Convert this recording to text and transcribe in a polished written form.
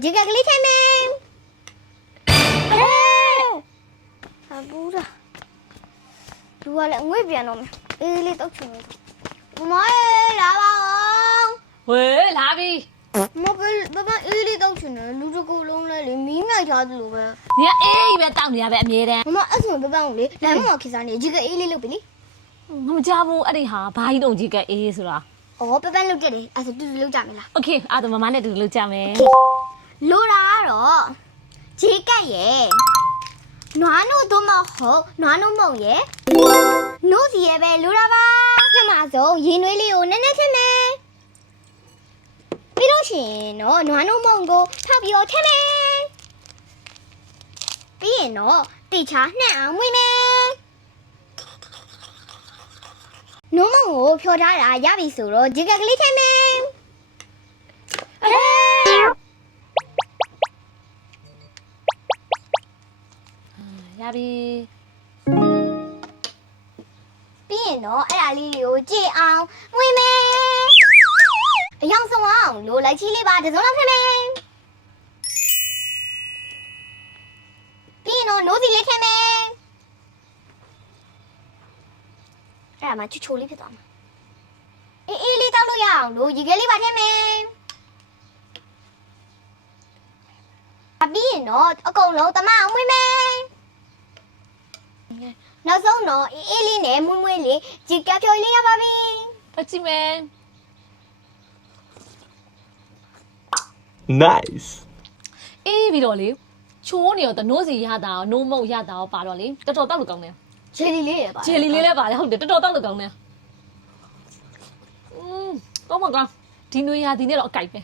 Jika kali cemen. Abura. Dua lek ngui biar nom. Ili tau cuma. Mai lawang. Weh, labi. Mobil bapa ili tau cuma. Lu tu kolong le le mina jadi lu be. Ni be tang ni be amye de. Mama asal bapa nguli. Lalu mau kisah ni. Jika ili lu pilih. ငါမကြဘူးအဲ့ဒီဟာဘာကြီးတုံကြီးကအေးဆိုတာ Oh, bapa lu jadi. Asal tu lu jangan lah. โอเคအဲ့ဒါမမနဲ့တူလုပ်ကြမယ် Lu dah Jika ye. Nuanu tu mau ho. Nuanu mau ye. Nu siapa be lu dah ba. Cuma so. Yin wili o nene cemen. ပြီးလို့ရှိရင်တော့နွားနိုးမုံကိုထောက်ပြီးတော့ထည့်မယ်ပြီးရင်တော့တေချာနှံ့အောင်မွေးမယ်နိုးမုံကိုဖြောထားတာရပြီဆိုတော့ဂျီကကလေးထည့်မယ်ရပြီ ပြီးရင်တော့အဲ့ဒါလေးတွေကိုကြည့်အောင်မွေးမယ်အယောင်ဆုံးအောင်လိုလိုက်ချီလေးပါတစ်စုံလောက်ထည့်မယ်ပြီးရင်တော့နိုးစီလေးထည့်မယ်အဲ့ဒါမှချူချိုလေးဖြစ်သွားမှာအေးလေးတောက်လို့ရအောင်လို့ရေခဲလေးပါထည့်မယ်ပြီးရင်တော့အကုန်လုံးတမအောင်မွေးမယ်နောက်ဆုံးတော့အေးလေးနဲ့မွေးမွေးလေးဂျီကဖြိုလေးရပါပြီ တက်ကြည့်မယ် Nice. အေးပြီးတော့လေချိုးနေတော့တနိုးစီရတာရောနိုးမုတ်ရတာရောပါတော့လေတော်တော်တောက်လို့ကောင်းတယ် ဂျယ်လီလေးရပါ ဂျယ်လီလေးလည်းပါတယ်ဟုတ်တယ်တော်တော်တောက်လို့ကောင်းတယ်တော့မကောင်းဒီနွေရာဒီနေ့တော့အကြိုက်ပဲ